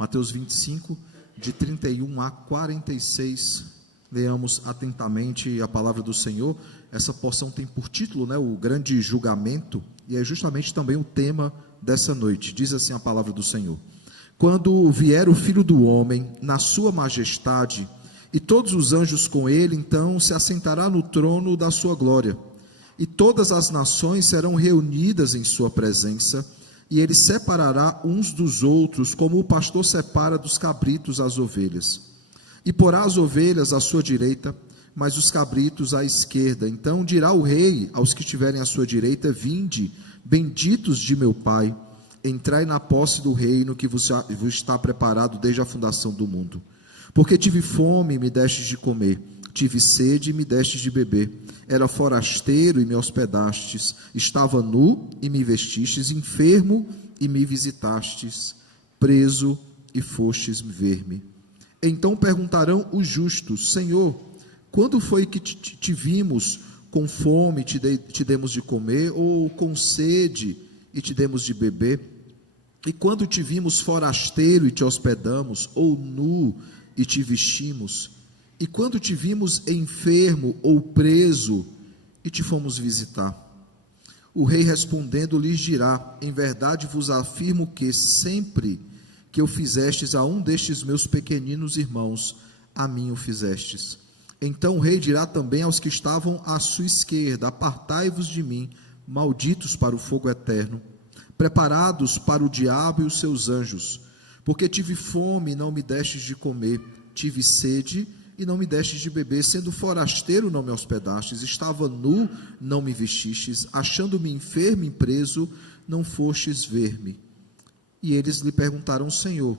Mateus 25, de 31 a 46, leamos atentamente a palavra do Senhor. Essa porção tem por título, o grande julgamento, e é justamente também o tema dessa noite. Diz assim a palavra do Senhor: quando vier o Filho do Homem na sua majestade, e todos os anjos com ele, então se assentará no trono da sua glória, e todas as nações serão reunidas em sua presença, e ele separará uns dos outros, como o pastor separa dos cabritos as ovelhas. E porá as ovelhas à sua direita, mas os cabritos à esquerda. Então dirá o rei aos que estiverem à sua direita: vinde, benditos de meu Pai, entrai na posse do reino que vos está preparado desde a fundação do mundo. Porque tive fome e me destes de comer, tive sede e me destes de beber, era forasteiro e me hospedastes, estava nu e me vestistes, enfermo e me visitastes, preso e fostes ver-me. Então perguntarão os justos: Senhor, quando foi que te vimos com fome e te demos de comer, ou com sede e te demos de beber? E quando te vimos forasteiro e te hospedamos, ou nu e te vestimos? E quando te vimos enfermo ou preso e te fomos visitar? O rei respondendo lhes dirá: em verdade vos afirmo que sempre que o fizestes a um destes meus pequeninos irmãos, a mim o fizestes. Então o rei dirá também aos que estavam à sua esquerda: apartai-vos de mim, malditos, para o fogo eterno, preparados para o diabo e os seus anjos. Porque tive fome e não me destes de comer, tive sede e não me destes de beber, sendo forasteiro não me hospedastes, estava nu, não me vestistes, achando-me enfermo e preso, não fostes ver-me. E eles lhe perguntaram: Senhor,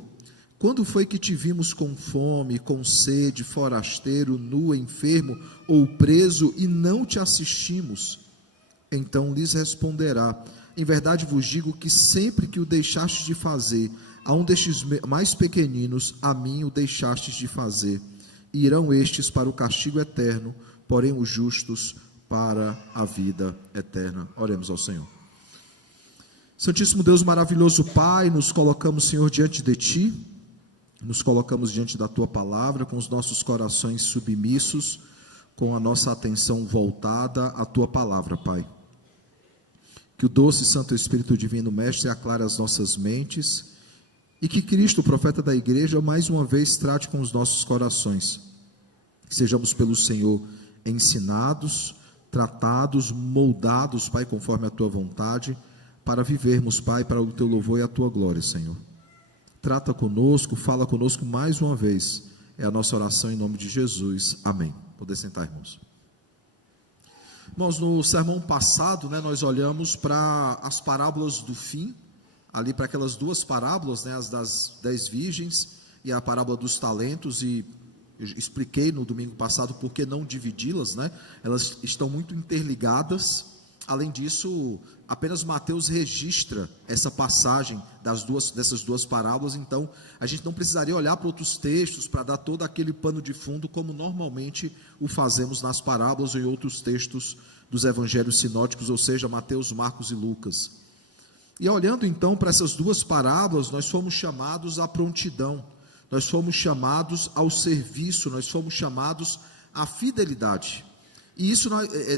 quando foi que te vimos com fome, com sede, forasteiro, nu, enfermo ou preso, e não te assistimos? Então lhes responderá: em verdade vos digo que sempre que o deixastes de fazer a um destes mais pequeninos, a mim o deixastes de fazer. E irão estes para o castigo eterno, porém os justos para a vida eterna. Oremos ao Senhor. Santíssimo Deus, maravilhoso Pai, nos colocamos, Senhor, diante de Ti, nos colocamos diante da Tua palavra, com os nossos corações submissos, com a nossa atenção voltada à Tua palavra, Pai. Que o doce Santo Espírito Divino Mestre aclare as nossas mentes, e que Cristo, o profeta da igreja, mais uma vez trate com os nossos corações. Que sejamos pelo Senhor ensinados, tratados, moldados, Pai, conforme a Tua vontade, para vivermos, Pai, para o Teu louvor e a Tua glória, Senhor. Trata conosco, fala conosco mais uma vez. É a nossa oração em nome de Jesus. Amém. Poder sentar, irmãos. Irmãos, no sermão passado, nós olhamos para as parábolas do fim, ali para aquelas duas parábolas, as das 10 virgens e a parábola dos talentos, e eu expliquei no domingo passado por que não dividi-las, elas estão muito interligadas. Além disso, apenas Mateus registra essa passagem dessas duas parábolas, então a gente não precisaria olhar para outros textos para dar todo aquele pano de fundo, como normalmente o fazemos nas parábolas ou em outros textos dos evangelhos sinóticos, ou seja, Mateus, Marcos e Lucas. E olhando então para essas duas parábolas, nós fomos chamados à prontidão, nós fomos chamados ao serviço, nós fomos chamados à fidelidade. E isso,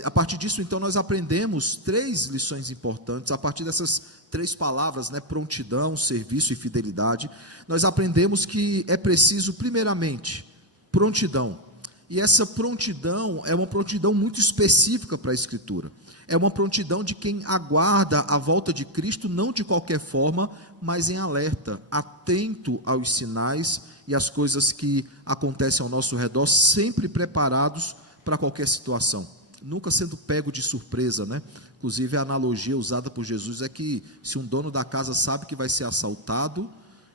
a partir disso, então, nós aprendemos 3 lições importantes. A partir dessas 3 palavras, prontidão, serviço e fidelidade, nós aprendemos que é preciso, primeiramente, prontidão. E essa prontidão é uma prontidão muito específica para a Escritura. É uma prontidão de quem aguarda a volta de Cristo, não de qualquer forma, mas em alerta, atento aos sinais e às coisas que acontecem ao nosso redor, sempre preparados para qualquer situação, nunca sendo pego de surpresa, Inclusive a analogia usada por Jesus é que se um dono da casa sabe que vai ser assaltado,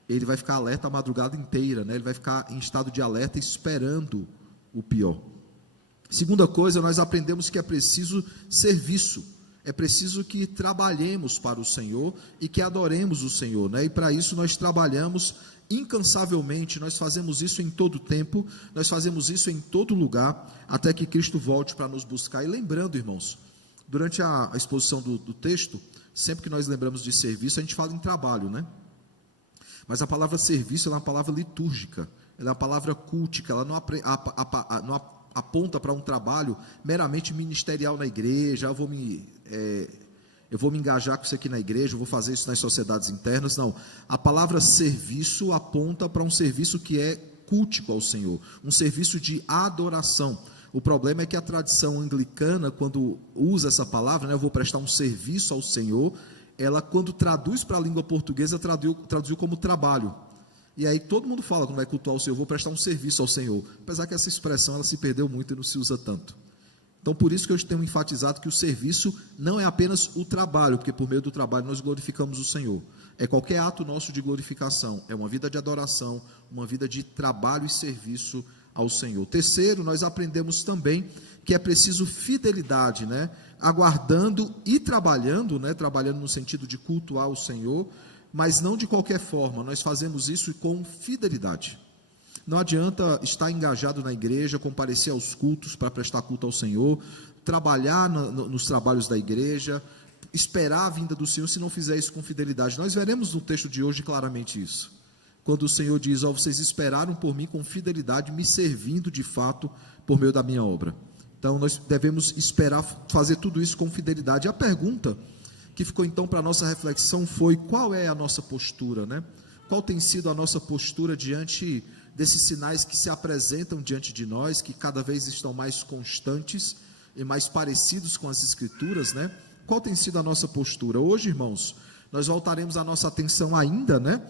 ele vai ficar alerta a madrugada inteira, Ele vai ficar em estado de alerta esperando o pior. Segunda coisa, nós aprendemos que é preciso serviço, é preciso que trabalhemos para o Senhor e que adoremos o Senhor, E para isso nós trabalhamos incansavelmente, nós fazemos isso em todo tempo, nós fazemos isso em todo lugar, até que Cristo volte para nos buscar. E lembrando, irmãos, durante a exposição do texto, sempre que nós lembramos de serviço, a gente fala em trabalho, Mas a palavra serviço ela é uma palavra litúrgica, ela é uma palavra cultica, ela não aponta para um trabalho meramente ministerial na igreja. Eu vou me engajar com isso aqui na igreja, eu vou fazer isso nas sociedades internas. Não, a palavra serviço aponta para um serviço que é cultico ao Senhor, um serviço de adoração. O problema é que a tradição anglicana, quando usa essa palavra, né, eu vou prestar um serviço ao Senhor, ela, quando traduz para a língua portuguesa, traduziu como trabalho. E aí todo mundo fala, quando vai cultuar o Senhor, eu vou prestar um serviço ao Senhor. Apesar que essa expressão ela se perdeu muito e não se usa tanto. Então, por isso que eu tenho enfatizado que o serviço não é apenas o trabalho, porque por meio do trabalho nós glorificamos o Senhor. É qualquer ato nosso de glorificação, é uma vida de adoração, uma vida de trabalho e serviço ao Senhor. Terceiro, nós aprendemos também que é preciso fidelidade, né? Aguardando e trabalhando, né? Trabalhando no sentido de cultuar o Senhor, mas não de qualquer forma, nós fazemos isso com fidelidade. Não adianta estar engajado na igreja, comparecer aos cultos para prestar culto ao Senhor, trabalhar nos trabalhos da igreja, esperar a vinda do Senhor, se não fizer isso com fidelidade. Nós veremos no texto de hoje claramente isso. Quando o Senhor diz, vocês esperaram por mim com fidelidade, me servindo de fato por meio da minha obra. Então nós devemos esperar fazer tudo isso com fidelidade. A pergunta que ficou então para a nossa reflexão foi, qual é a nossa postura, né? Qual tem sido a nossa postura diante desses sinais que se apresentam diante de nós, que cada vez estão mais constantes e mais parecidos com as Escrituras, né? Qual tem sido a nossa postura? Hoje, irmãos, nós voltaremos a nossa atenção ainda, né?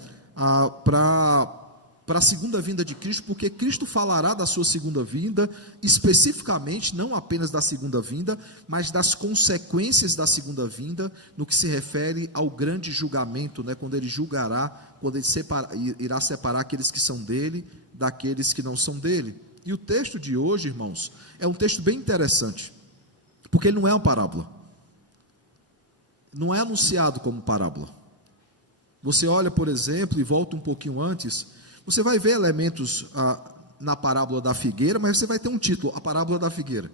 Para a segunda vinda de Cristo, porque Cristo falará da sua segunda vinda, especificamente, não apenas da segunda vinda, mas das consequências da segunda vinda, no que se refere ao grande julgamento, né? Quando ele julgará, quando ele irá separar aqueles que são dele, daqueles que não são dele. E o texto de hoje, irmãos, é um texto bem interessante, porque ele não é uma parábola, não é anunciado como parábola. Você olha, por exemplo, e volta um pouquinho antes, você vai ver elementos na parábola da figueira, mas você vai ter um título, a parábola da figueira.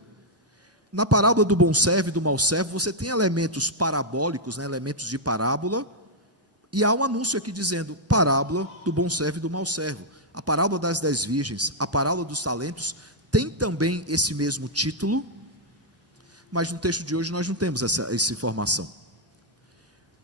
Na parábola do bom servo e do mau servo, você tem elementos parabólicos, né, elementos de parábola, e há um anúncio aqui dizendo, parábola do bom servo e do mau servo. A parábola das 10 virgens, a parábola dos talentos, tem também esse mesmo título, mas no texto de hoje nós não temos essa informação.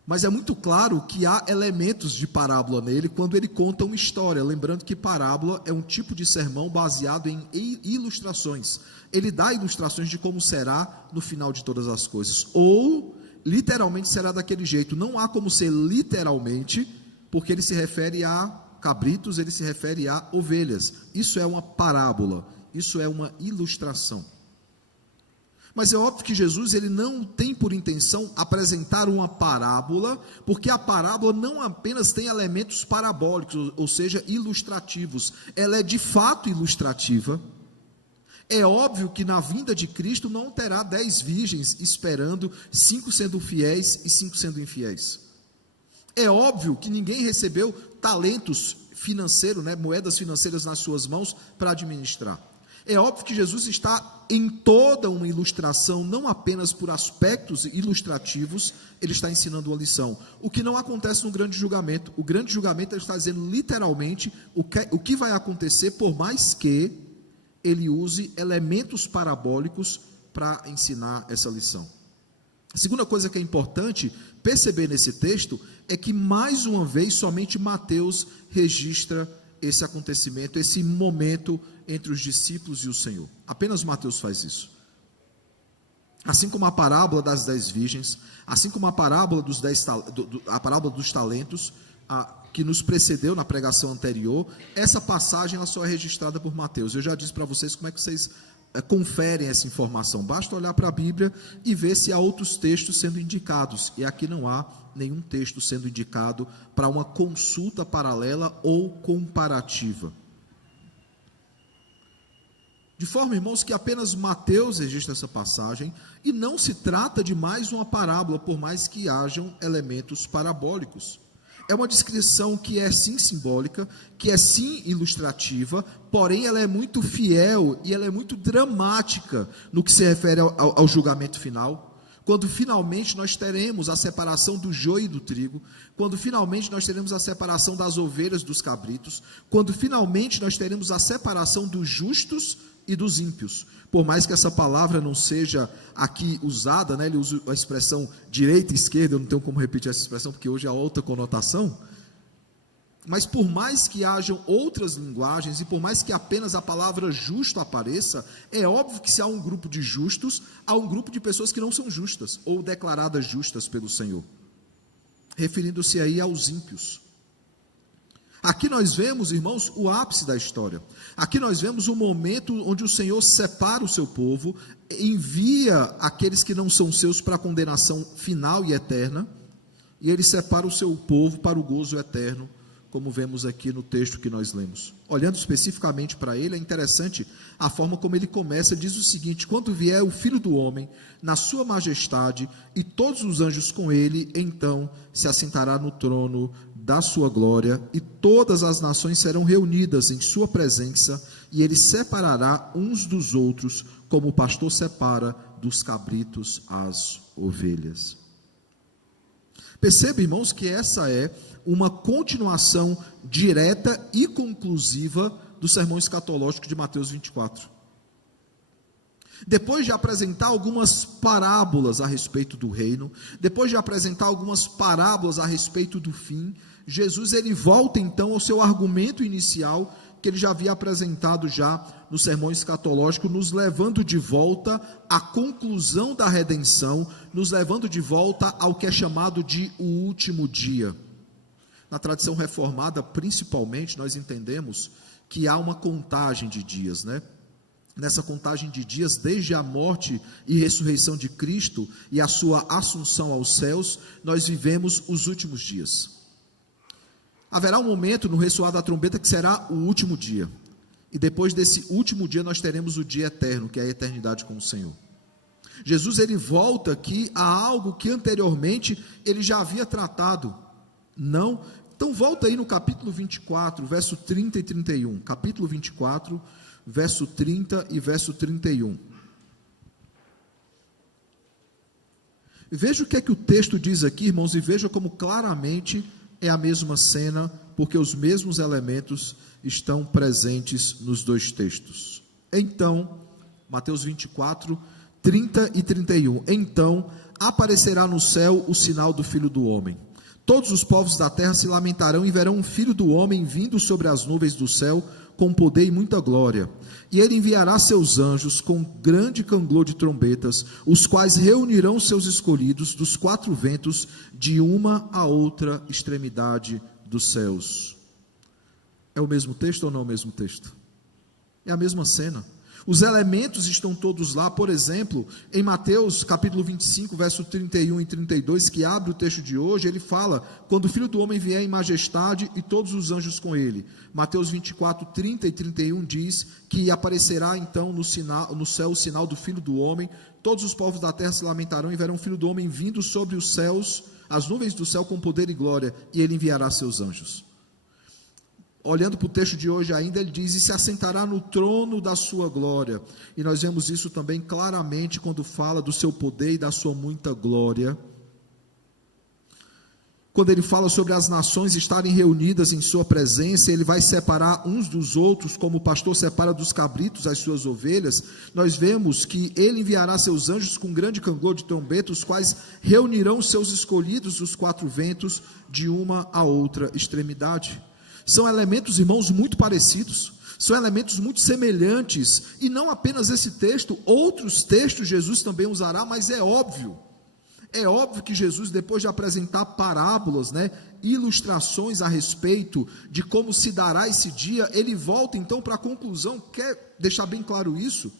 Mas é muito claro que há elementos de parábola nele quando ele conta uma história. Lembrando que parábola é um tipo de sermão baseado em ilustrações. Ele dá ilustrações de como será no final de todas as coisas. Ou, literalmente, será daquele jeito. Não há como ser literalmente, porque ele se refere a cabritos, ele se refere a ovelhas. Isso é uma parábola, isso é uma ilustração. Mas é óbvio que Jesus ele não tem por intenção apresentar uma parábola, porque a parábola não apenas tem elementos parabólicos, ou seja, ilustrativos, ela é de fato ilustrativa. É óbvio que na vinda de Cristo não terá 10 virgens esperando, 5 sendo fiéis e 5 sendo infiéis. É óbvio que ninguém recebeu talentos financeiros, né, moedas financeiras nas suas mãos para administrar. É óbvio que Jesus está em toda uma ilustração, não apenas por aspectos ilustrativos, ele está ensinando uma lição. O que não acontece no grande julgamento. O grande julgamento ele está dizendo literalmente o que vai acontecer, por mais que ele use elementos parabólicos para ensinar essa lição. A segunda coisa que é importante perceber nesse texto é que, mais uma vez, somente Mateus registra esse acontecimento, esse momento entre os discípulos e o Senhor. Apenas Mateus faz isso. Assim como a parábola das 10 virgens, assim como a parábola a parábola dos talentos, que nos precedeu na pregação anterior, essa passagem ela só é registrada por Mateus. Eu já disse para vocês como é que vocês conferem essa informação. Basta olhar para a Bíblia e ver se há outros textos sendo indicados. E aqui não há nenhum texto sendo indicado para uma consulta paralela ou comparativa. De forma, irmãos, que apenas Mateus registra essa passagem e não se trata de mais uma parábola, por mais que hajam elementos parabólicos. É uma descrição que é sim simbólica, que é sim ilustrativa, porém ela é muito fiel e ela é muito dramática no que se refere ao julgamento final. quando finalmente nós teremos a separação do joio e do trigo, quando finalmente nós teremos a separação das ovelhas dos cabritos, quando finalmente nós teremos a separação dos justos e dos ímpios. Por mais que essa palavra não seja aqui usada, né, ele usa a expressão direita e esquerda, eu não tenho como repetir essa expressão, porque hoje há outra conotação, mas por mais que hajam outras linguagens, e por mais que apenas a palavra justo apareça, é óbvio que se há um grupo de justos, há um grupo de pessoas que não são justas, ou declaradas justas pelo Senhor, referindo-se aí aos ímpios. Aqui nós vemos, irmãos, o ápice da história. Aqui nós vemos o momento onde o Senhor separa o seu povo, envia aqueles que não são seus para a condenação final e eterna, e ele separa o seu povo para o gozo eterno, como vemos aqui no texto que nós lemos. Olhando especificamente para ele, é interessante a forma como ele começa. Diz o seguinte: quando vier o Filho do Homem, na sua majestade, e todos os anjos com ele, então se assentará no trono da sua glória, e todas as nações serão reunidas em sua presença, e ele separará uns dos outros, como o pastor separa dos cabritos as ovelhas. Perceba, irmãos, que essa é uma continuação direta e conclusiva do sermão escatológico de Mateus 24. Depois de apresentar algumas parábolas a respeito do reino, depois de apresentar algumas parábolas a respeito do fim, Jesus ele volta então ao seu argumento inicial, que ele já havia apresentado já no sermão escatológico, nos levando de volta à conclusão da redenção, nos levando de volta ao que é chamado de o último dia. Na tradição reformada, principalmente, nós entendemos que há uma contagem de dias, né? Nessa contagem de dias, desde a morte e ressurreição de Cristo e a sua assunção aos céus, nós vivemos os últimos dias. Haverá um momento no ressoar da trombeta que será o último dia, e depois desse último dia nós teremos o dia eterno, que é a eternidade com o Senhor. Jesus ele volta aqui a algo que anteriormente ele já havia tratado. Não? Então volta aí no capítulo 24, verso 30 e 31. Capítulo 24, verso 30 e verso 31. Veja o que é que o texto diz aqui, irmãos, e veja como claramente é a mesma cena, porque os mesmos elementos estão presentes nos dois textos. Então, Mateus 24, 30 e 31. Então aparecerá no céu o sinal do Filho do Homem. Todos os povos da terra se lamentarão e verão um Filho do Homem vindo sobre as nuvens do céu, com poder e muita glória. E ele enviará seus anjos com grande canglor de trombetas, os quais reunirão seus escolhidos dos quatro ventos, de uma a outra extremidade dos céus. É o mesmo texto ou não é o mesmo texto? É a mesma cena. Os elementos estão todos lá. Por exemplo, em Mateus capítulo 25, verso 31 e 32, que abre o texto de hoje, ele fala, quando o Filho do Homem vier em majestade e todos os anjos com ele. Mateus 24, 30 e 31 diz que aparecerá então no céu o sinal do Filho do Homem, todos os povos da terra se lamentarão e verão o Filho do Homem vindo sobre os céus, as nuvens do céu com poder e glória, e ele enviará seus anjos. Olhando para o texto de hoje ainda, ele diz, e se assentará no trono da sua glória, e nós vemos isso também claramente quando fala do seu poder e da sua muita glória, quando ele fala sobre as nações estarem reunidas em sua presença, ele vai separar uns dos outros, como o pastor separa dos cabritos as suas ovelhas. Nós vemos que ele enviará seus anjos com grande canglor de trombeta, os quais reunirão seus escolhidos dos quatro ventos, de uma a outra extremidade. São elementos, irmãos, muito parecidos, são elementos muito semelhantes, e não apenas esse texto, outros textos Jesus também usará, mas é óbvio que Jesus, depois de apresentar parábolas, ilustrações a respeito de como se dará esse dia, ele volta então para a conclusão. Quer deixar bem claro isso?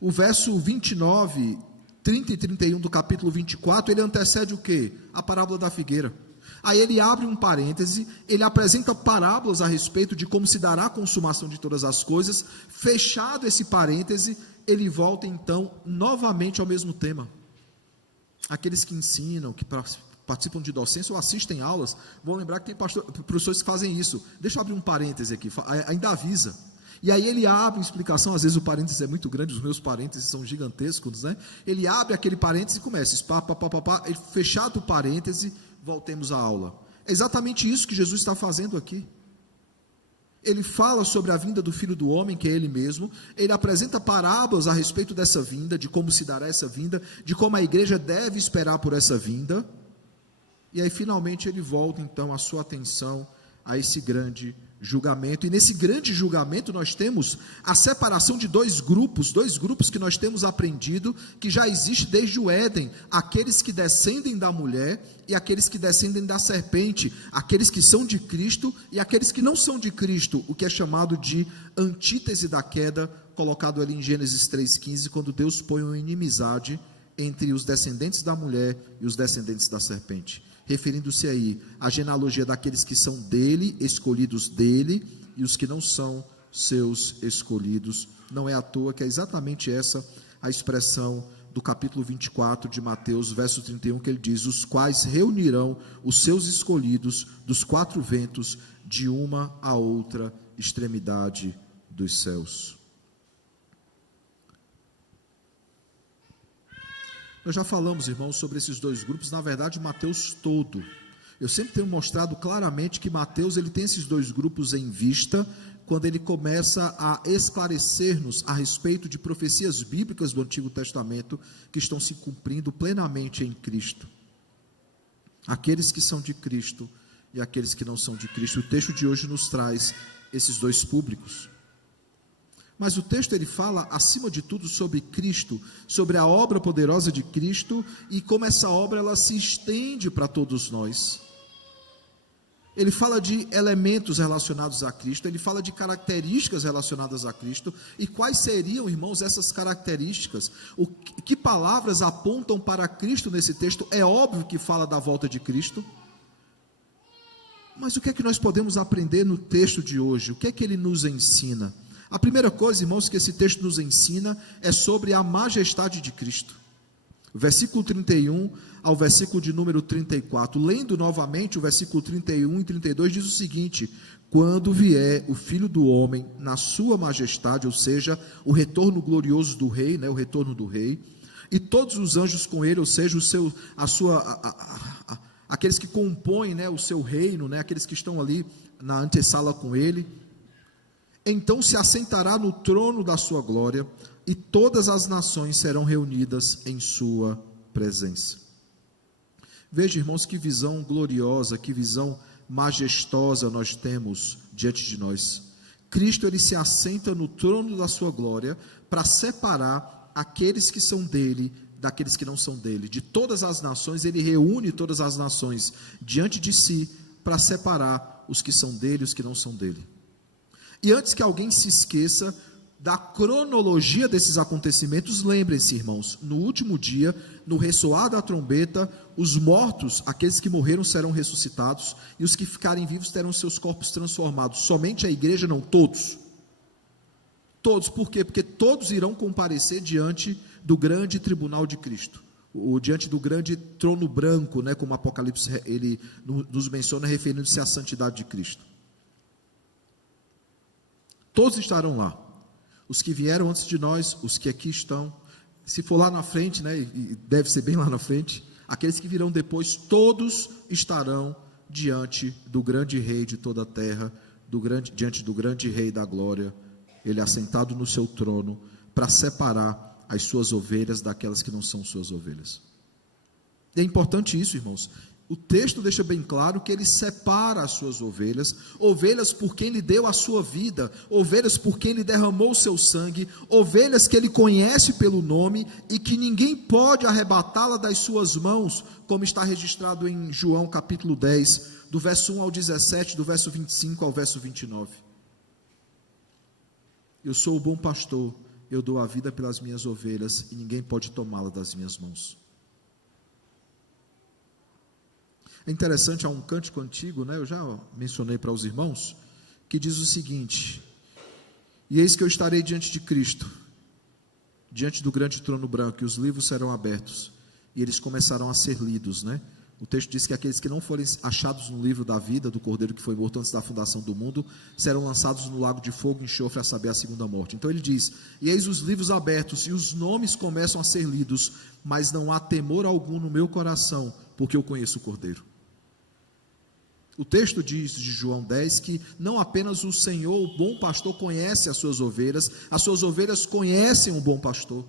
O verso 29, 30 e 31 do capítulo 24, ele antecede o quê? A parábola da figueira. Aí ele abre um parêntese, ele apresenta parábolas a respeito de como se dará a consumação de todas as coisas. Fechado esse parêntese, ele volta então novamente ao mesmo tema. Aqueles que ensinam, que participam de docência ou assistem aulas, vão lembrar que tem professores que fazem isso. Deixa eu abrir um parêntese aqui, ainda avisa. E aí ele abre uma explicação, às vezes o parênteses é muito grande, os meus parênteses são gigantescos, né? Ele abre aquele parênteses e começa, fechado o parêntese, voltemos à aula. É exatamente isso que Jesus está fazendo aqui. Ele fala sobre a vinda do Filho do Homem, que é Ele mesmo, ele apresenta parábolas a respeito dessa vinda, de como se dará essa vinda, de como a igreja deve esperar por essa vinda, e aí finalmente ele volta então a sua atenção a esse grande julgamento, e nesse grande julgamento nós temos a separação de dois grupos que nós temos aprendido, que já existe desde o Éden, aqueles que descendem da mulher e aqueles que descendem da serpente, aqueles que são de Cristo e aqueles que não são de Cristo, o que é chamado de antítese da queda, colocado ali em Gênesis 3,15, quando Deus põe uma inimizade entre os descendentes da mulher e os descendentes da serpente, referindo-se aí à genealogia daqueles que são dele, escolhidos dele, e os que não são seus escolhidos. Não é à toa que é exatamente essa a expressão do capítulo 24 de Mateus, verso 31, que ele diz: os quais reunirão os seus escolhidos dos quatro ventos, de uma a outra extremidade dos céus. Nós já falamos, irmãos, sobre esses dois grupos, na verdade, Mateus todo. Eu sempre tenho mostrado claramente que Mateus ele tem esses dois grupos em vista, quando ele começa a esclarecer-nos a respeito de profecias bíblicas do Antigo Testamento, que estão se cumprindo plenamente em Cristo. Aqueles que são de Cristo e aqueles que não são de Cristo. O texto de hoje nos traz esses dois públicos. Mas o texto ele fala, acima de tudo, sobre Cristo, sobre a obra poderosa de Cristo e como essa obra ela se estende para todos nós. Ele fala de elementos relacionados a Cristo, ele fala de características relacionadas a Cristo. E quais seriam, irmãos, essas características? Que palavras apontam para Cristo nesse texto? É óbvio que fala da volta de Cristo. Mas o que é que nós podemos aprender no texto de hoje? O que é que ele nos ensina? A primeira coisa, irmãos, que esse texto nos ensina é sobre a majestade de Cristo. Versículo 31 ao versículo de número 34. Lendo novamente o versículo 31 e 32 diz o seguinte: quando vier o Filho do Homem na sua majestade, ou seja, o retorno glorioso do Rei, o retorno do Rei, e todos os anjos com ele, ou seja, aqueles que compõem, o seu reino, aqueles que estão ali na antessala com ele, então se assentará no trono da sua glória, e todas as nações serão reunidas em sua presença. Veja, irmãos, que visão gloriosa, que visão majestosa nós temos diante de nós. Cristo, ele se assenta no trono da sua glória, para separar aqueles que são dele, daqueles que não são dele. De todas as nações, ele reúne todas as nações diante de si, para separar os que são dele e os que não são dele. E antes que alguém se esqueça da cronologia desses acontecimentos, lembrem-se, irmãos, no último dia, no ressoar da trombeta, os mortos, aqueles que morreram, serão ressuscitados, e os que ficarem vivos terão seus corpos transformados. Somente a igreja, não, todos. Todos, por quê? Porque todos irão comparecer diante do grande tribunal de Cristo, ou diante do grande trono branco, como o Apocalipse ele nos menciona, referindo-se à santidade de Cristo. Todos estarão lá, os que vieram antes de nós, os que aqui estão, se for lá na frente, e deve ser bem lá na frente, aqueles que virão depois, todos estarão diante do grande Rei de toda a terra, diante do grande Rei da glória, ele assentado no seu trono, para separar as suas ovelhas daquelas que não são suas ovelhas. E é importante isso, irmãos. O texto deixa bem claro que ele separa as suas ovelhas, ovelhas por quem lhe deu a sua vida, ovelhas por quem lhe derramou o seu sangue, ovelhas que ele conhece pelo nome e que ninguém pode arrebatá-la das suas mãos, como está registrado em João capítulo 10, do verso 1 ao 17, do verso 25 ao verso 29. Eu sou o bom pastor, eu dou a vida pelas minhas ovelhas e ninguém pode tomá-la das minhas mãos. É interessante, há um cântico antigo, eu já mencionei para os irmãos, que diz o seguinte: e eis que eu estarei diante de Cristo, diante do grande trono branco, e os livros serão abertos, e eles começarão a ser lidos, O texto diz que aqueles que não forem achados no livro da vida do Cordeiro que foi morto antes da fundação do mundo, serão lançados no lago de fogo e enxofre, a saber, a segunda morte. Então ele diz: e eis os livros abertos, e os nomes começam a ser lidos, mas não há temor algum no meu coração, porque eu conheço o Cordeiro. O texto diz de João 10 que não apenas o Senhor, o bom pastor, conhece as suas ovelhas conhecem o bom pastor.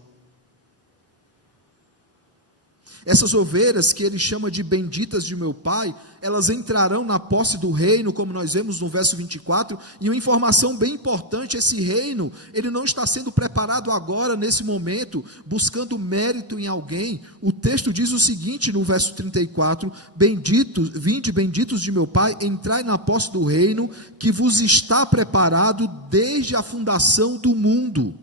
Essas ovelhas que ele chama de benditas de meu Pai, elas entrarão na posse do reino, como nós vemos no verso 24, e uma informação bem importante: esse reino, ele não está sendo preparado agora, nesse momento, buscando mérito em alguém. O texto diz o seguinte no verso 34, vinde benditos de meu Pai, entrai na posse do reino, que vos está preparado desde a fundação do mundo.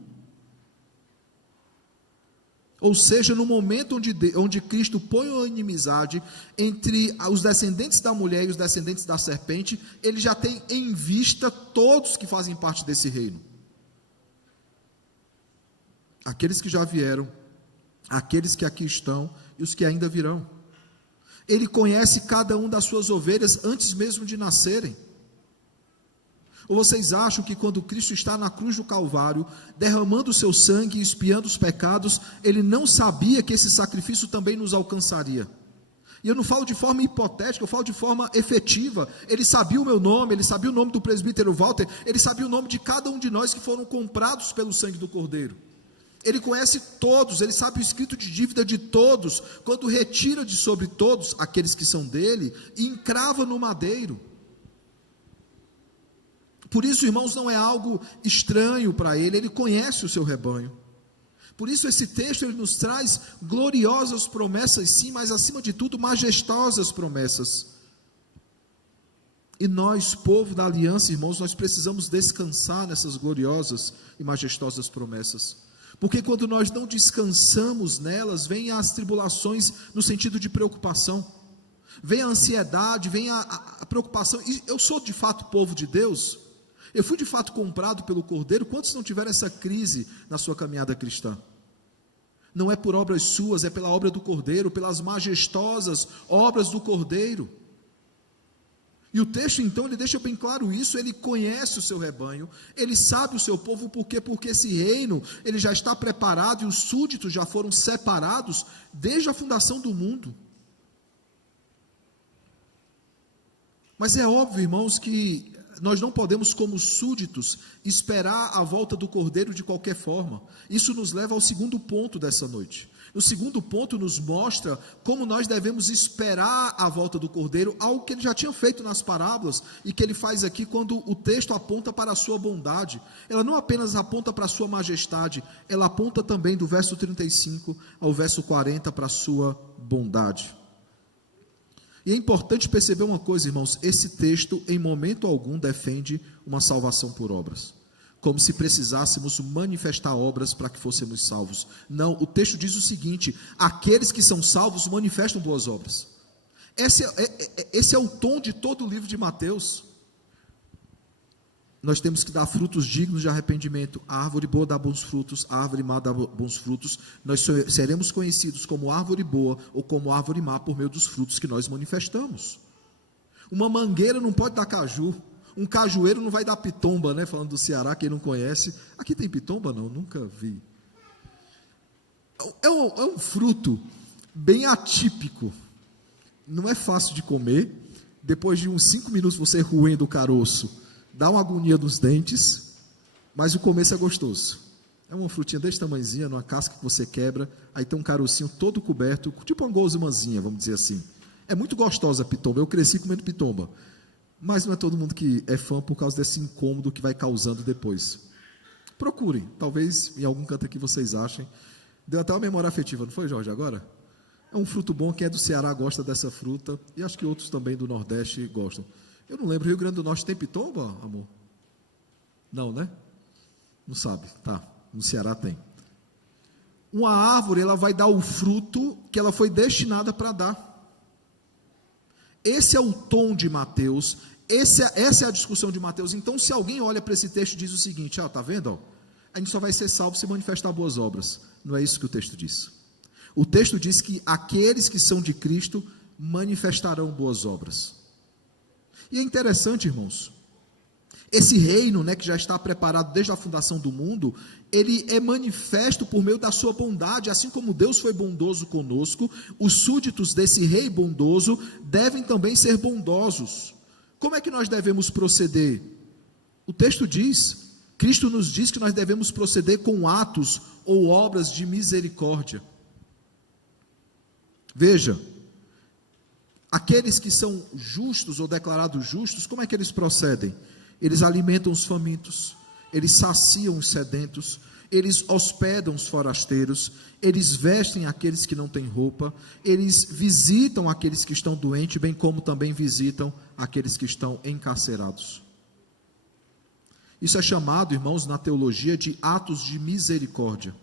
Ou seja, no momento onde Cristo põe a inimizade entre os descendentes da mulher e os descendentes da serpente, ele já tem em vista todos que fazem parte desse reino. Aqueles que já vieram, aqueles que aqui estão e os que ainda virão. Ele conhece cada um das suas ovelhas antes mesmo de nascerem. Ou vocês acham que quando Cristo está na cruz do Calvário, derramando o seu sangue e expiando os pecados, ele não sabia que esse sacrifício também nos alcançaria? E eu não falo de forma hipotética, eu falo de forma efetiva. Ele sabia o meu nome, ele sabia o nome do presbítero Walter, ele sabia o nome de cada um de nós que foram comprados pelo sangue do Cordeiro. Ele conhece todos, ele sabe o escrito de dívida de todos, quando retira de sobre todos aqueles que são dele e encrava no madeiro. Por isso, irmãos, não é algo estranho para ele, ele conhece o seu rebanho. Por isso esse texto ele nos traz gloriosas promessas, sim, mas acima de tudo majestosas promessas. E nós, povo da aliança, irmãos, nós precisamos descansar nessas gloriosas e majestosas promessas. Porque quando nós não descansamos nelas, vêm as tribulações no sentido de preocupação. Vem a ansiedade, vem a preocupação. E eu sou de fato povo de Deus? Eu fui de fato comprado pelo Cordeiro? Quantos não tiveram essa crise na sua caminhada cristã? Não é por obras suas, é pela obra do Cordeiro, pelas majestosas obras do Cordeiro. E o texto então, ele deixa bem claro isso, ele conhece o seu rebanho, ele sabe o seu povo, por quê? Porque esse reino, ele já está preparado e os súditos já foram separados desde a fundação do mundo. Mas é óbvio, irmãos, que nós não podemos, como súditos, esperar a volta do Cordeiro de qualquer forma. Isso nos leva ao segundo ponto dessa noite. O segundo ponto nos mostra como nós devemos esperar a volta do Cordeiro, algo que ele já tinha feito nas parábolas, e que ele faz aqui quando o texto aponta para a sua bondade. Ela não apenas aponta para a sua majestade, ela aponta também do verso 35 ao verso 40 para a sua bondade. E é importante perceber uma coisa, irmãos, esse texto em momento algum defende uma salvação por obras, como se precisássemos manifestar obras para que fôssemos salvos. Não, o texto diz o seguinte: aqueles que são salvos manifestam boas obras. Esse é o tom de todo o livro de Mateus. Nós temos que dar frutos dignos de arrependimento. A árvore boa dá bons frutos, a árvore má dá bons frutos. Nós seremos conhecidos como árvore boa ou como árvore má por meio dos frutos que nós manifestamos. Uma mangueira não pode dar caju, um cajueiro não vai dar pitomba, né? Falando do Ceará, quem não conhece. Aqui tem pitomba? Não, nunca vi. É um fruto bem atípico. Não é fácil de comer. Depois de uns 5 minutos você roendo o caroço, dá uma agonia nos dentes, mas o começo é gostoso. É uma frutinha desse tamanhozinho, numa casca que você quebra, aí tem um carocinho todo coberto, tipo uma gosmazinha, vamos dizer assim. É muito gostosa a pitomba, eu cresci comendo pitomba, mas não é todo mundo que é fã por causa desse incômodo que vai causando depois. Procurem, talvez em algum canto aqui vocês achem. Deu até uma memória afetiva, não foi, Jorge, agora? É um fruto bom, quem é do Ceará gosta dessa fruta, e acho que outros também do Nordeste gostam. Eu não lembro, Rio Grande do Norte tem pitomba, amor? Não, né? Não sabe, tá, no Ceará tem. Uma árvore, ela vai dar o fruto que ela foi destinada para dar. Esse é o tom de Mateus, essa é a discussão de Mateus. Então, se alguém olha para esse texto e diz o seguinte: tá vendo? Ó, a gente só vai ser salvo se manifestar boas obras. Não é isso que o texto diz. O texto diz que aqueles que são de Cristo manifestarão boas obras. E é interessante, irmãos, esse reino, né, que já está preparado desde a fundação do mundo, ele é manifesto por meio da sua bondade. Assim como Deus foi bondoso conosco, os súditos desse rei bondoso devem também ser bondosos. Como é que nós devemos proceder? O texto diz, Cristo nos diz que nós devemos proceder com atos ou obras de misericórdia. Veja, aqueles que são justos ou declarados justos, como é que eles procedem? Eles alimentam os famintos, eles saciam os sedentos, eles hospedam os forasteiros, eles vestem aqueles que não têm roupa, eles visitam aqueles que estão doentes, bem como também visitam aqueles que estão encarcerados. Isso é chamado, irmãos, na teologia de atos de misericórdia.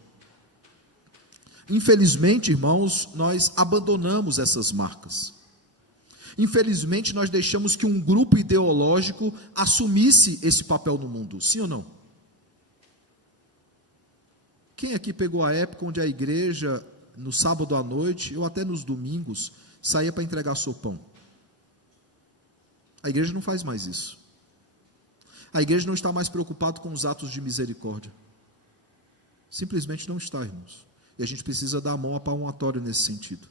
Infelizmente, irmãos, nós abandonamos essas marcas. Infelizmente, nós deixamos que um grupo ideológico assumisse esse papel no mundo, sim ou não? Quem aqui pegou a época onde a igreja, no sábado à noite, ou até nos domingos, saía para entregar sopão? A igreja não faz mais isso. A igreja não está mais preocupada com os atos de misericórdia. Simplesmente não está, irmãos. E a gente precisa dar a mão à palmatória nesse sentido.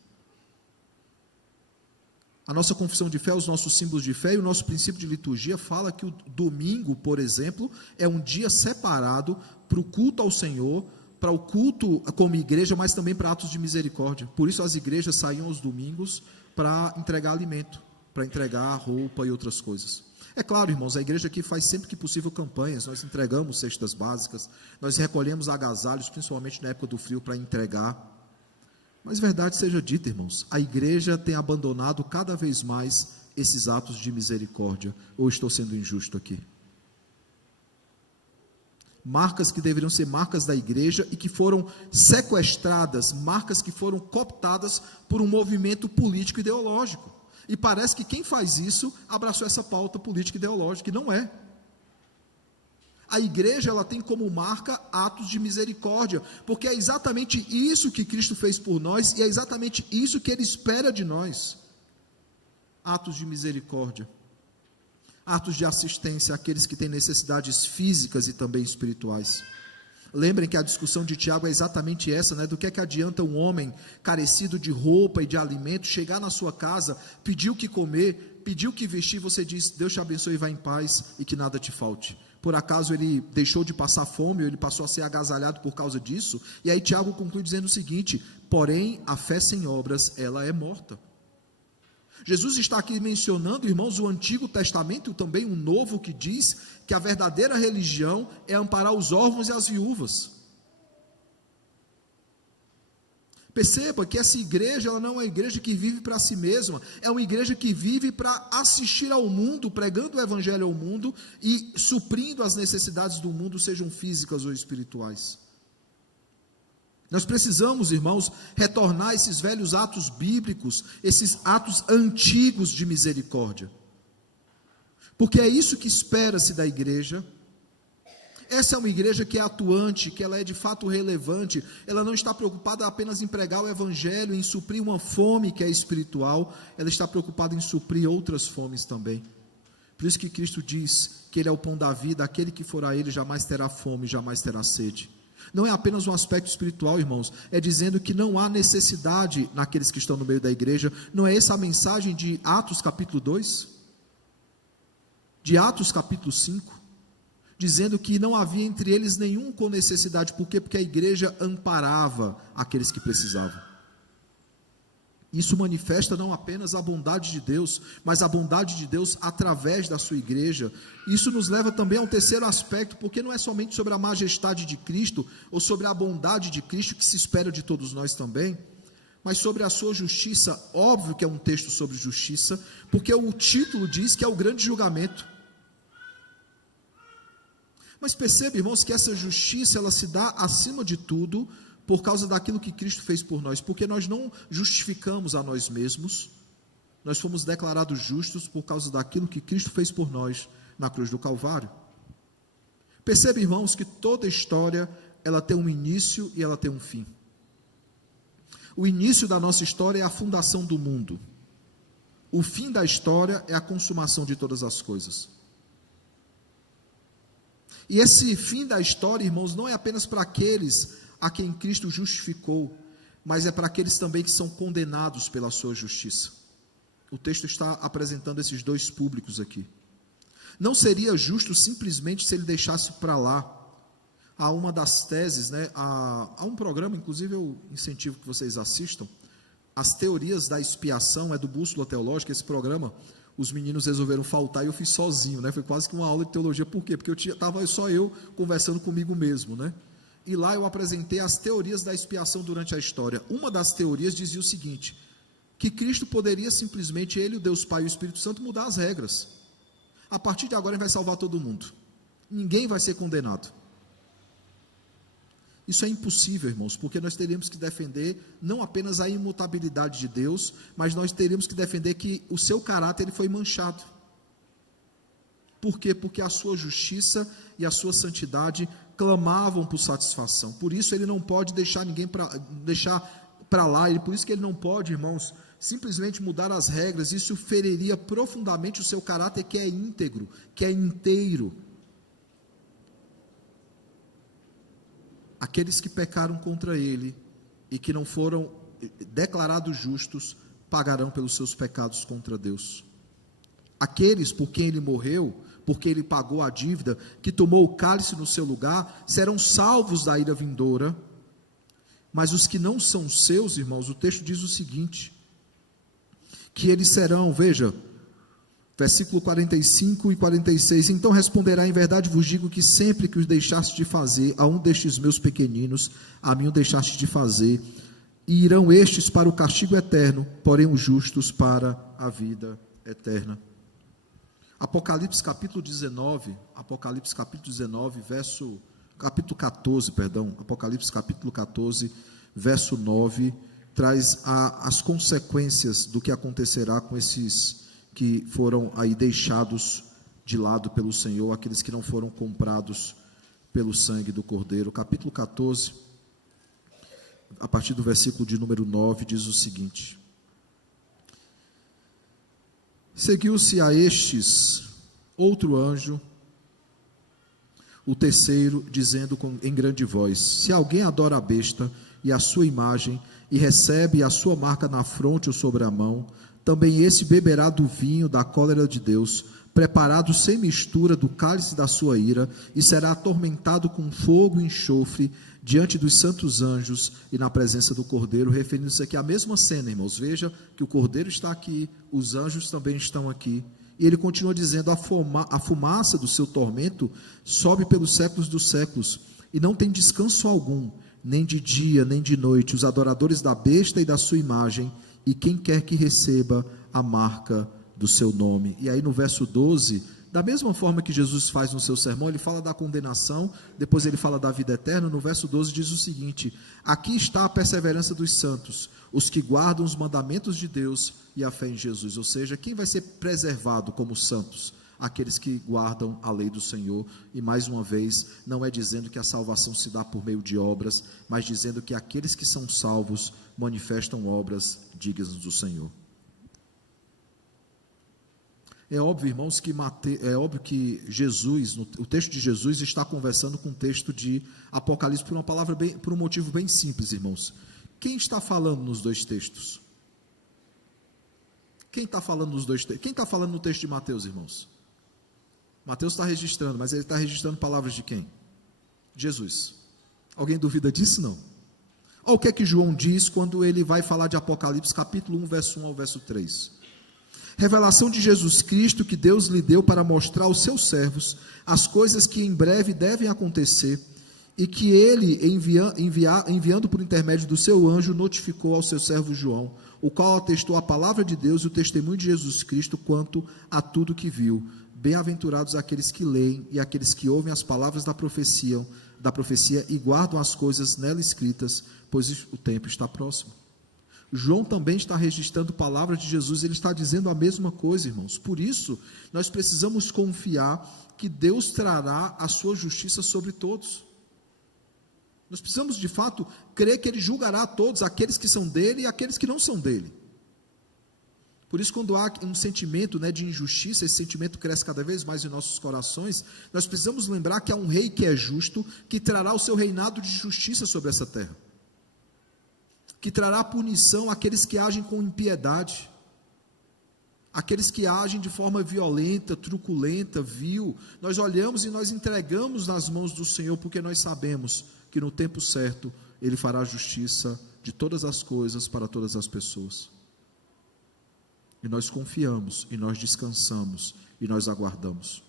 A nossa confissão de fé, os nossos símbolos de fé e o nosso princípio de liturgia fala que o domingo, por exemplo, é um dia separado para o culto ao Senhor, para o culto como igreja, mas também para atos de misericórdia. Por isso as igrejas saíam aos domingos para entregar alimento, para entregar roupa e outras coisas. É claro, irmãos, a igreja aqui faz sempre que possível campanhas, nós entregamos cestas básicas, nós recolhemos agasalhos, principalmente na época do frio, para entregar. Mas verdade seja dita, irmãos, a igreja tem abandonado cada vez mais esses atos de misericórdia. Ou estou sendo injusto aqui? Marcas que deveriam ser marcas da igreja e que foram sequestradas, marcas que foram cooptadas por um movimento político ideológico. E parece que quem faz isso abraçou essa pauta política ideológica, e não é. A igreja, ela tem como marca atos de misericórdia, porque é exatamente isso que Cristo fez por nós, e é exatamente isso que Ele espera de nós. Atos de misericórdia, atos de assistência àqueles que têm necessidades físicas e também espirituais. Lembrem que a discussão de Tiago é exatamente essa, né? Do que é que adianta um homem carecido de roupa e de alimento chegar na sua casa, pedir o que comer, pedir o que vestir, você diz, Deus te abençoe e vá em paz e que nada te falte. Por acaso ele deixou de passar fome, ou ele passou a ser agasalhado por causa disso? E aí Tiago conclui dizendo o seguinte: porém a fé sem obras, ela é morta. Jesus está aqui mencionando, irmãos, o Antigo Testamento e também o Novo, que diz que a verdadeira religião é amparar os órfãos e as viúvas. Perceba que essa igreja, ela não é uma igreja que vive para si mesma, é uma igreja que vive para assistir ao mundo, pregando o evangelho ao mundo e suprindo as necessidades do mundo, sejam físicas ou espirituais. Nós precisamos, irmãos, retornar a esses velhos atos bíblicos, esses atos antigos de misericórdia, porque é isso que espera-se da igreja. Essa é uma igreja que é atuante, que ela é de fato relevante, ela não está preocupada apenas em pregar o evangelho, em suprir uma fome que é espiritual, ela está preocupada em suprir outras fomes também. Por isso que Cristo diz que Ele é o pão da vida, aquele que for a Ele jamais terá fome, jamais terá sede. Não é apenas um aspecto espiritual, irmãos, é dizendo que não há necessidade naqueles que estão no meio da igreja. Não é essa a mensagem de Atos capítulo 2? De Atos capítulo 5? Dizendo que não havia entre eles nenhum com necessidade. Por quê? Porque a igreja amparava aqueles que precisavam. Isso manifesta não apenas a bondade de Deus, mas a bondade de Deus através da sua igreja. Isso nos leva também a um terceiro aspecto, porque não é somente sobre a majestade de Cristo, ou sobre a bondade de Cristo, que se espera de todos nós também, mas sobre a sua justiça. Óbvio que é um texto sobre justiça, porque o título diz que é o grande julgamento. Mas perceba, irmãos, que essa justiça, ela se dá acima de tudo, por causa daquilo que Cristo fez por nós, porque nós não justificamos a nós mesmos, nós fomos declarados justos por causa daquilo que Cristo fez por nós na cruz do Calvário. Perceba, irmãos, que toda história, ela tem um início e ela tem um fim. O início da nossa história é a fundação do mundo. O fim da história é a consumação de todas as coisas. E esse fim da história, irmãos, não é apenas para aqueles a quem Cristo justificou, mas é para aqueles também que são condenados pela sua justiça. O texto está apresentando esses dois públicos aqui. Não seria justo simplesmente se ele deixasse para lá. Há uma das teses, né, há um programa, inclusive eu incentivo que vocês assistam, As Teorias da Expiação, é do Bússola Teológica. Esse programa, os meninos resolveram faltar e eu fiz sozinho, né? Foi quase que uma aula de teologia. Por quê? Porque estava só eu conversando comigo mesmo, né? E lá eu apresentei as teorias da expiação durante a história. Uma das teorias dizia o seguinte, que Cristo poderia simplesmente, ele, o Deus Pai e o Espírito Santo, mudar as regras. A partir de agora ele vai salvar todo mundo. Ninguém vai ser condenado. Isso é impossível, irmãos, porque nós teríamos que defender não apenas a imutabilidade de Deus, mas nós teríamos que defender que o seu caráter ele foi manchado. Por quê? Porque a sua justiça e a sua santidade clamavam por satisfação. Por isso ele não pode deixar ninguém deixar para lá, por isso que ele não pode, irmãos, simplesmente mudar as regras. Isso feriria profundamente o seu caráter, que é íntegro, que é inteiro. Aqueles que pecaram contra ele e que não foram declarados justos, pagarão pelos seus pecados contra Deus. Aqueles por quem ele morreu, porque ele pagou a dívida, que tomou o cálice no seu lugar, serão salvos da ira vindoura. Mas os que não são seus, irmãos, o texto diz o seguinte, que eles serão, veja, versículo 45 e 46, então responderá, em verdade vos digo que sempre que os deixaste de fazer a um destes meus pequeninos, a mim o deixaste de fazer, e irão estes para o castigo eterno, porém os justos para a vida eterna. Apocalipse capítulo 19, Apocalipse capítulo 14, Apocalipse capítulo 14, verso 9, traz as consequências do que acontecerá com esses que foram aí deixados de lado pelo Senhor, aqueles que não foram comprados pelo sangue do Cordeiro. Capítulo 14, a partir do versículo de número 9, diz o seguinte: seguiu-se a estes outro anjo, o terceiro, dizendo em grande voz: se alguém adora a besta e a sua imagem, e recebe a sua marca na fronte ou sobre a mão, também esse beberá do vinho da cólera de Deus, preparado sem mistura do cálice da sua ira, e será atormentado com fogo e enxofre diante dos santos anjos e na presença do Cordeiro. Referindo-se aqui à mesma cena, irmãos. Veja que o Cordeiro está aqui, os anjos também estão aqui, e ele continua dizendo: a fumaça do seu tormento sobe pelos séculos dos séculos, e não tem descanso algum, nem de dia, nem de noite, os adoradores da besta e da sua imagem, e quem quer que receba a marca do seu nome. E aí no verso 12, da mesma forma que Jesus faz no seu sermão, ele fala da condenação, depois ele fala da vida eterna. No verso 12 diz o seguinte: aqui está a perseverança dos santos, os que guardam os mandamentos de Deus e a fé em Jesus. Ou seja, quem vai ser preservado como santos? Aqueles que guardam a lei do Senhor. E mais uma vez, não é dizendo que a salvação se dá por meio de obras, mas dizendo que aqueles que são salvos manifestam obras dignas do Senhor. É óbvio, irmãos, que Jesus, o texto de Jesus está conversando com o texto de Apocalipse por um motivo bem simples, irmãos. Quem está falando nos dois textos? Quem está falando nos dois textos? Quem está falando no texto de Mateus, irmãos? Mateus está registrando, mas ele está registrando palavras de quem? Jesus. Alguém duvida disso? Não. Olha o que é que João diz quando ele vai falar de Apocalipse, capítulo 1, verso 1 ao verso 3. Revelação de Jesus Cristo, que Deus lhe deu para mostrar aos seus servos as coisas que em breve devem acontecer, e que ele, enviando por intermédio do seu anjo, notificou ao seu servo João, o qual atestou a palavra de Deus e o testemunho de Jesus Cristo quanto a tudo que viu. Bem-aventurados aqueles que leem e aqueles que ouvem as palavras da profecia e guardam as coisas nela escritas, pois o tempo está próximo. João também está registrando palavras de Jesus, ele está dizendo a mesma coisa, irmãos. Por isso, nós precisamos confiar que Deus trará a sua justiça sobre todos. Nós precisamos, de fato, crer que ele julgará a todos, aqueles que são dele e aqueles que não são dele. Por isso, quando há um sentimento, né, de injustiça, esse sentimento cresce cada vez mais em nossos corações, nós precisamos lembrar que há um rei que é justo, que trará o seu reinado de justiça sobre essa terra, que trará punição àqueles que agem com impiedade, aqueles que agem de forma violenta, truculenta, vil. Nós olhamos e nós entregamos nas mãos do Senhor, porque nós sabemos que no tempo certo Ele fará justiça de todas as coisas para todas as pessoas. E nós confiamos, e nós descansamos, e nós aguardamos.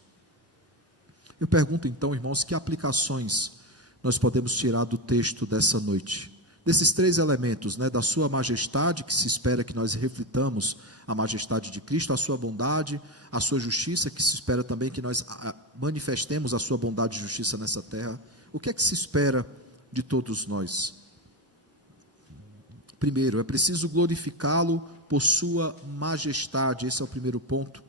Eu pergunto então, irmãos, que aplicações nós podemos tirar do texto dessa noite? Desses três elementos, né, da sua majestade, que se espera que nós reflitamos a majestade de Cristo, a sua bondade, a sua justiça, que se espera também que nós manifestemos a sua bondade e justiça nessa terra. O que é que se espera de todos nós? Primeiro, é preciso glorificá-lo por sua majestade. Esse é o primeiro ponto,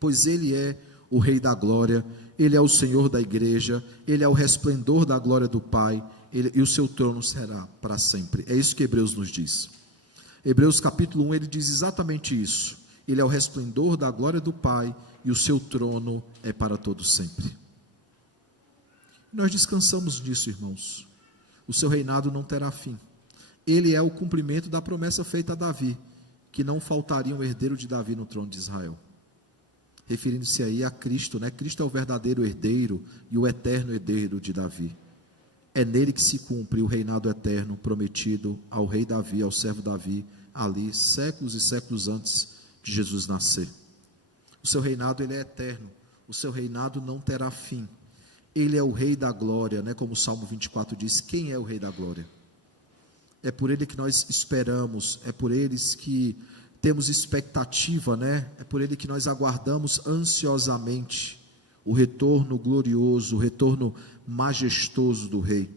pois Ele é o Rei da glória, Ele é o Senhor da igreja, Ele é o resplendor da glória do Pai, e o seu trono será para sempre. É isso que Hebreus nos diz. Hebreus capítulo 1, ele diz exatamente isso. Ele é o resplendor da glória do Pai, e o seu trono é para todo sempre. Nós descansamos nisso, irmãos. O seu reinado não terá fim. Ele é o cumprimento da promessa feita a Davi, que não faltaria um herdeiro de Davi no trono de Israel. Referindo-se aí a Cristo, né? Cristo é o verdadeiro herdeiro e o eterno herdeiro de Davi. É nele que se cumpre o reinado eterno prometido ao rei Davi, ao servo Davi, ali séculos e séculos antes de Jesus nascer. O seu reinado, ele é eterno. O seu reinado não terá fim. Ele é o Rei da glória, né? Como o Salmo 24 diz, quem é o Rei da glória? É por ele que nós esperamos, é por eles que temos expectativa, né? É por ele que nós aguardamos ansiosamente o retorno glorioso, o retorno majestoso do Rei.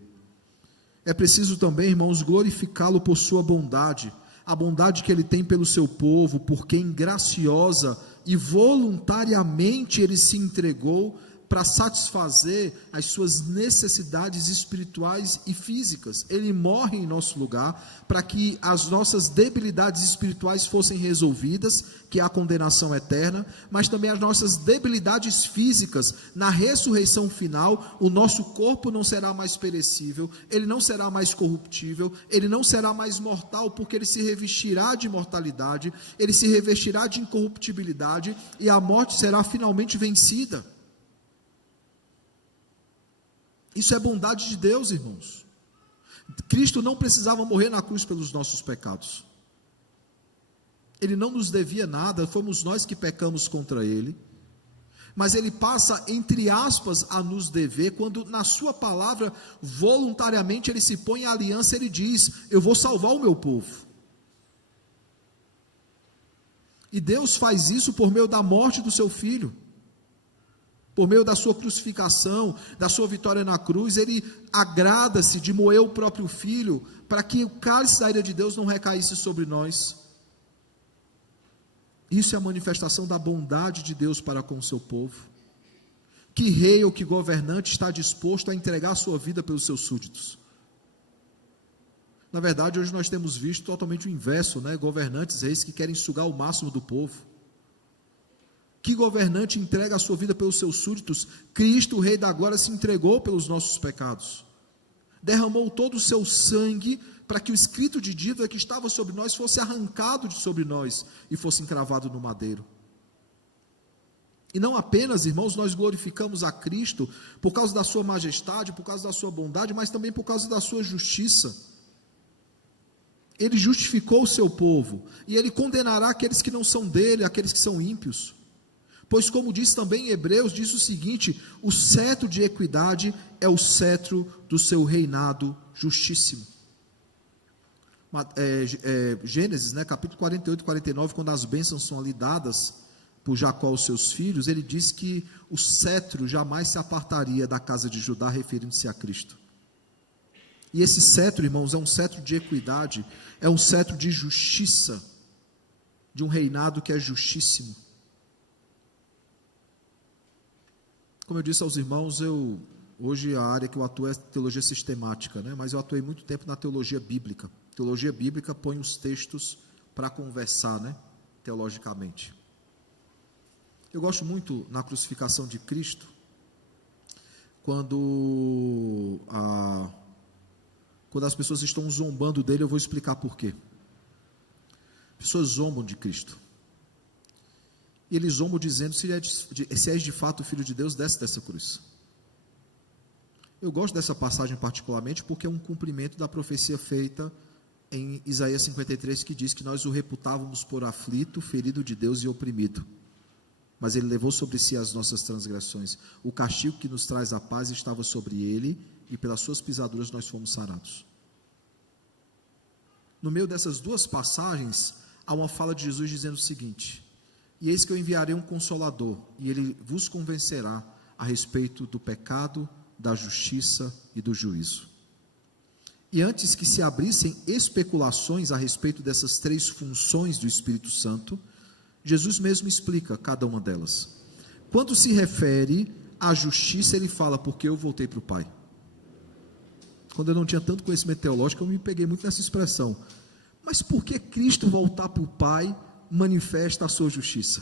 É preciso também, irmãos, glorificá-lo por sua bondade, a bondade que ele tem pelo seu povo, por quem graciosa e voluntariamente ele se entregou para satisfazer as suas necessidades espirituais e físicas. Ele morre em nosso lugar para que as nossas debilidades espirituais fossem resolvidas, que é a condenação eterna, mas também as nossas debilidades físicas. Na ressurreição final, o nosso corpo não será mais perecível, ele não será mais corruptível, ele não será mais mortal, porque ele se revestirá de imortalidade, ele se revestirá de incorruptibilidade, e a morte será finalmente vencida. Isso é bondade de Deus, irmãos. Cristo não precisava morrer na cruz pelos nossos pecados. Ele não nos devia nada, fomos nós que pecamos contra Ele. Mas Ele passa, entre aspas, a nos dever, quando na sua palavra, voluntariamente Ele se põe em aliança, Ele diz, eu vou salvar o meu povo. E Deus faz isso por meio da morte do seu Filho. Por meio da sua crucificação, da sua vitória na cruz, Ele agrada-se de moer o próprio Filho, para que o cálice da ira de Deus não recaísse sobre nós. Isso é a manifestação da bondade de Deus para com o seu povo. Que rei ou que governante está disposto a entregar a sua vida pelos seus súditos? Na verdade, hoje nós temos visto totalmente o inverso, né? Governantes, reis que querem sugar o máximo do povo. Que governante entrega a sua vida pelos seus súditos? Cristo, o Rei da glória, se entregou pelos nossos pecados. Derramou todo o seu sangue para que o escrito de dívida que estava sobre nós fosse arrancado de sobre nós e fosse encravado no madeiro. E não apenas, irmãos, nós glorificamos a Cristo por causa da sua majestade, por causa da sua bondade, mas também por causa da sua justiça. Ele justificou o seu povo, e Ele condenará aqueles que não são dele, aqueles que são ímpios. Pois, como diz também em Hebreus, diz o seguinte, o cetro de equidade é o cetro do seu reinado justíssimo. Gênesis, né, capítulo 48 e 49, quando as bênçãos são ali dadas por Jacó aos seus filhos, ele diz que o cetro jamais se apartaria da casa de Judá, referindo-se a Cristo. E esse cetro, irmãos, é um cetro de equidade, é um cetro de justiça, de um reinado que é justíssimo. Como eu disse aos irmãos, hoje a área que eu atuo é teologia sistemática, né? Mas eu atuei muito tempo na teologia bíblica. Teologia bíblica põe os textos para conversar, né? teologicamente. Eu gosto muito na crucificação de Cristo, quando as pessoas estão zombando dele, eu vou explicar por quê. Pessoas zombam de Cristo. E eles zombam dizendo, se és de fato o Filho de Deus, desce dessa cruz. Eu gosto dessa passagem particularmente porque é um cumprimento da profecia feita em Isaías 53, que diz que nós o reputávamos por aflito, ferido de Deus e oprimido. Mas ele levou sobre si as nossas transgressões. O castigo que nos traz a paz estava sobre ele, e pelas suas pisaduras nós fomos sarados. No meio dessas duas passagens, há uma fala de Jesus dizendo o seguinte: e eis que eu enviarei um Consolador, e ele vos convencerá a respeito do pecado, da justiça e do juízo. E antes que se abrissem especulações a respeito dessas três funções do Espírito Santo, Jesus mesmo explica cada uma delas. Quando se refere à justiça, ele fala, porque eu voltei para o Pai. Quando eu não tinha tanto conhecimento teológico, eu me peguei muito nessa expressão. Mas por que Cristo voltar para o Pai manifesta a sua justiça?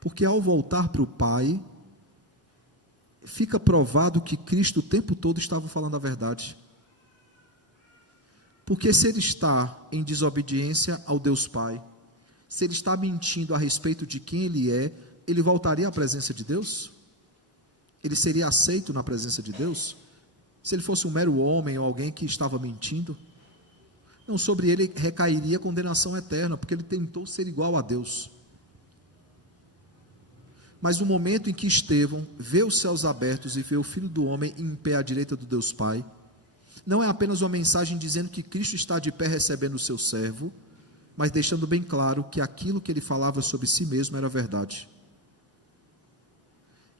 Porque ao voltar para o Pai, fica provado que Cristo o tempo todo estava falando a verdade. Porque se ele está em desobediência ao Deus Pai, se ele está mentindo a respeito de quem ele é, ele voltaria à presença de Deus? Ele seria aceito na presença de Deus? Se ele fosse um mero homem ou alguém que estava mentindo? Não, sobre ele recairia condenação eterna, porque ele tentou ser igual a Deus. Mas no momento em que Estevão vê os céus abertos e vê o Filho do Homem em pé à direita do Deus Pai, não é apenas uma mensagem dizendo que Cristo está de pé recebendo o seu servo, mas deixando bem claro que aquilo que ele falava sobre si mesmo era verdade.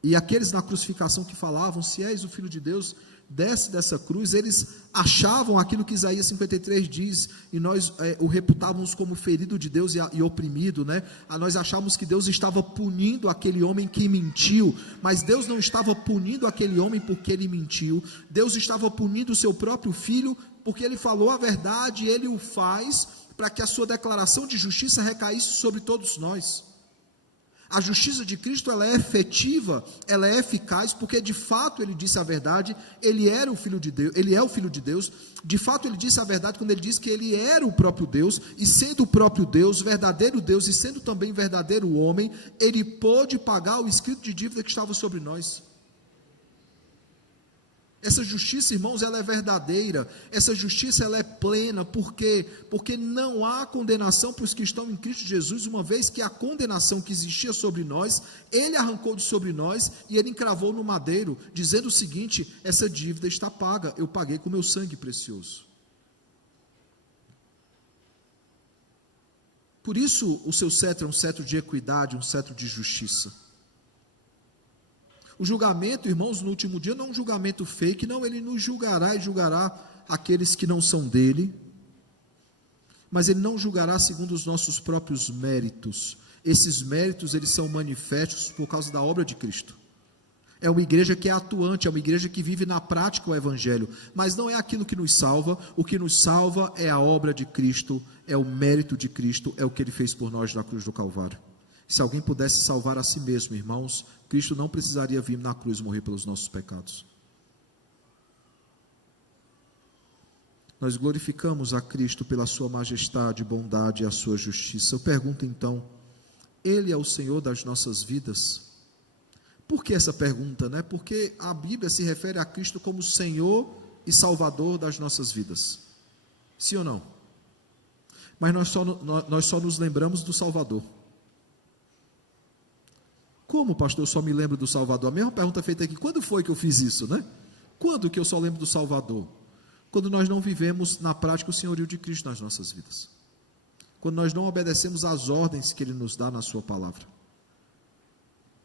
E aqueles na crucificação que falavam, se és o Filho de Deus, desce dessa cruz, eles achavam aquilo que Isaías 53 diz, e nós o reputávamos como ferido de Deus e oprimido, né? Nós achávamos que Deus estava punindo aquele homem que mentiu, mas Deus não estava punindo aquele homem porque ele mentiu, Deus estava punindo o seu próprio filho, porque ele falou a verdade, e ele o faz para que a sua declaração de justiça recaísse sobre todos nós. A justiça de Cristo, ela é efetiva, ela é eficaz, porque de fato ele disse a verdade, ele era o Filho de Deus, ele é o Filho de Deus, de fato ele disse a verdade quando ele disse que ele era o próprio Deus, e sendo o próprio Deus, verdadeiro Deus, e sendo também verdadeiro homem, ele pôde pagar o escrito de dívida que estava sobre nós. Essa justiça, irmãos, ela é verdadeira, essa justiça ela é plena, por quê? Porque não há condenação para os que estão em Cristo Jesus, uma vez que a condenação que existia sobre nós, ele arrancou de sobre nós, e ele encravou no madeiro, dizendo o seguinte: essa dívida está paga, eu paguei com meu sangue precioso. Por isso o seu cetro é um cetro de equidade, um cetro de justiça. O julgamento, irmãos, no último dia não é um julgamento fake, não, ele nos julgará e julgará aqueles que não são dele, mas ele não julgará segundo os nossos próprios méritos. Esses méritos, eles são manifestos por causa da obra de Cristo. É uma igreja que é atuante, é uma igreja que vive na prática o evangelho, mas não é aquilo que nos salva. O que nos salva é a obra de Cristo, é o mérito de Cristo, é o que ele fez por nós na cruz do Calvário. Se alguém pudesse salvar a si mesmo, irmãos, Cristo não precisaria vir na cruz morrer pelos nossos pecados. Nós glorificamos a Cristo pela sua majestade, bondade e a sua justiça. Eu pergunto então, ele é o Senhor das nossas vidas? Por que essa pergunta, né? Porque a Bíblia se refere a Cristo como Senhor e Salvador das nossas vidas. Sim ou não? Mas nós só nos lembramos do Salvador. Como, pastor, eu só me lembro do Salvador? A mesma pergunta feita aqui, quando foi que eu fiz isso, né? Quando que eu só lembro do Salvador? Quando nós não vivemos na prática o senhorio de Cristo nas nossas vidas. Quando nós não obedecemos às ordens que Ele nos dá na sua palavra.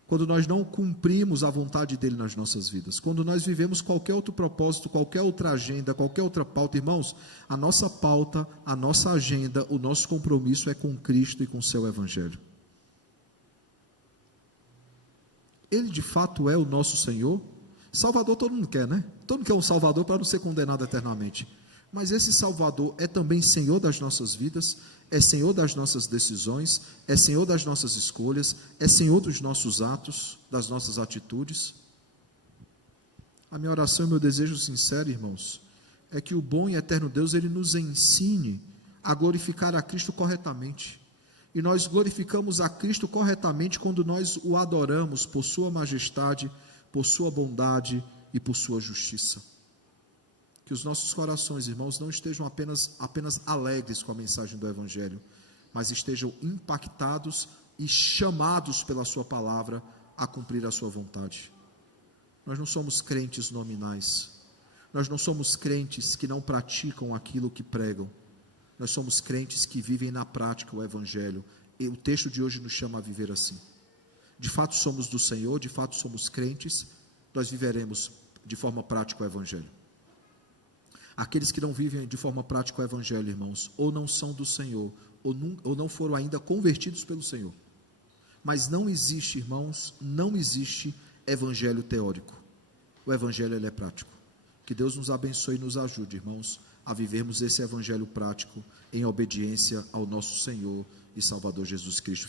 Quando nós não cumprimos a vontade dEle nas nossas vidas. Quando nós vivemos qualquer outro propósito, qualquer outra agenda, qualquer outra pauta. Irmãos, a nossa pauta, a nossa agenda, o nosso compromisso é com Cristo e com o seu Evangelho. Ele de fato é o nosso Senhor. Salvador todo mundo quer, né? Todo mundo quer um Salvador para não ser condenado eternamente. mas esse Salvador é também Senhor das nossas vidas, é Senhor das nossas decisões, é Senhor das nossas escolhas, é Senhor dos nossos atos, das nossas atitudes. A minha oração e meu desejo sincero, irmãos, é que o bom e eterno Deus, Ele nos ensine a glorificar a Cristo corretamente. E nós glorificamos a Cristo corretamente quando nós o adoramos por sua majestade, por sua bondade e por sua justiça. Que os nossos corações, irmãos, não estejam apenas alegres com a mensagem do Evangelho, mas estejam impactados e chamados pela sua palavra a cumprir a sua vontade. Nós não somos crentes nominais, nós não somos crentes que não praticam aquilo que pregam, nós somos crentes que vivem na prática o Evangelho, e o texto de hoje nos chama a viver assim. De fato somos do Senhor, de fato somos crentes, nós viveremos de forma prática o Evangelho. Aqueles que não vivem de forma prática o Evangelho, irmãos, ou não são do Senhor, ou não foram ainda convertidos pelo Senhor. Mas não existe, irmãos, não existe Evangelho teórico. O Evangelho, ele é prático. Que Deus nos abençoe e nos ajude, irmãos, a vivermos esse Evangelho prático em obediência ao nosso Senhor e Salvador Jesus Cristo.